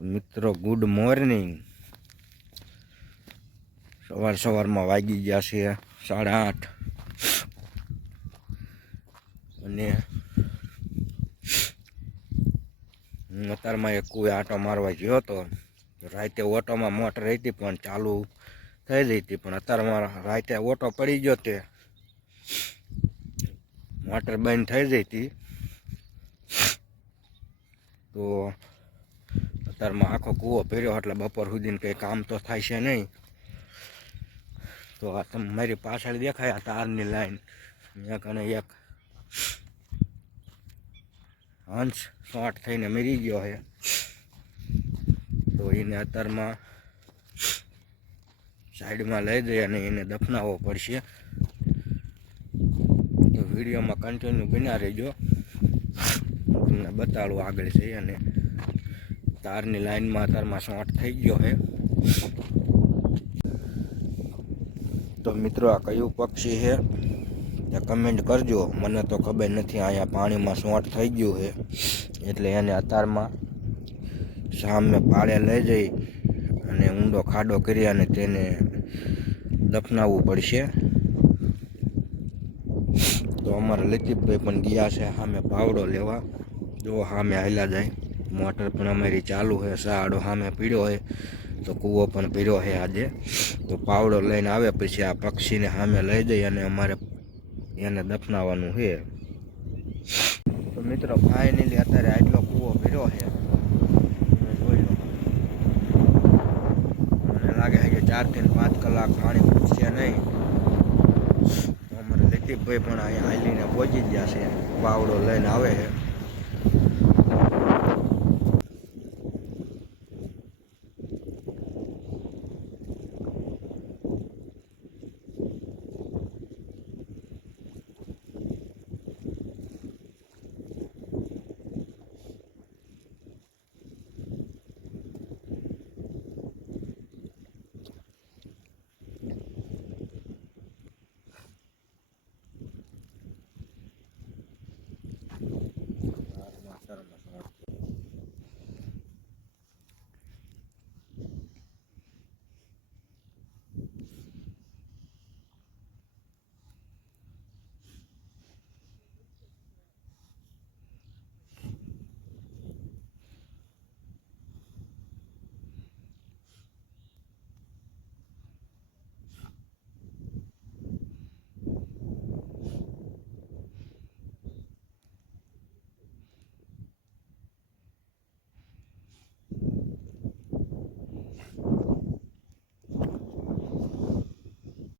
મિત્રો good morning સવાર સવારમાં વાગી ગયા છે સાડા આઠ. અને હું અત્યારમાં એક કોઈ આંટો મારવા ગયો હતો. રાતે ઓટોમાં મોટર હતી પણ ચાલુ થઈ રહી હતી પણ અત્યારમાં રાતે ઓટો પડી ગયો તે. મોટર બંધ થઈ જઈ હતી તો અત્યારમાં આખો કૂવો પહેર્યો એટલે બપોર સુધી કંઈ કામ તો થાય છે નહીં. તો આ તમે મારી પાછળ દેખાય આ તારની લાઈન. એક અને એક. હંસ શોર્ટ થઈને મરી ગયો છે. તો એને અત્યારમાં સાઈડમાં લઈ દઈ અને એને દફનાવવો પડશે. તો વિડીયોમાં કન્ટિન્યુ બના રહેજો. તમને બતાડું આગળ છે અને તારની લાઈનમાં અત્યારમાં શોર્ટ થઈ ગયો છે. તો મિત્રો આ કયું પક્ષી છે એ કમેન્ટ કરજો. મને તો ખબર નથી અહીંયા પાણીમાં શોર્ટ થઈ ગયું છે. એટલે એને અત્યારમાં સામે પાળે લઈ જઈ અને ઊંડો ખાડો કરી અને તેને દફનાવવું પડશે. તો અમારા લતીફભાઈ પણ ગયા છે સામે પાવડો લેવા. જો સામે હાલ્યા જાય. મોટર પણ અમારી ચાલુ છે, સાડો સામે પીડ્યો હોય તો કૂવો પણ પીડ્યો છે આજે. તો પાવડો લઈને આવે પછી આ પક્ષીને સામે લઈ જઈ અને અમારે એને દફનાવવાનું છે. તો મિત્રો ફાઇનલી અત્યારે આટલો કૂવો પીડ્યો છે. મને લાગે છે કે ચારથી પાંચ કલાક પાણી પૂછશે નહીં. અમારે લતીફભાઈ પણ અહીંયા હાલીને પહોંચી ગયા છે. પાવડો લઈને આવે છે. 力が下がって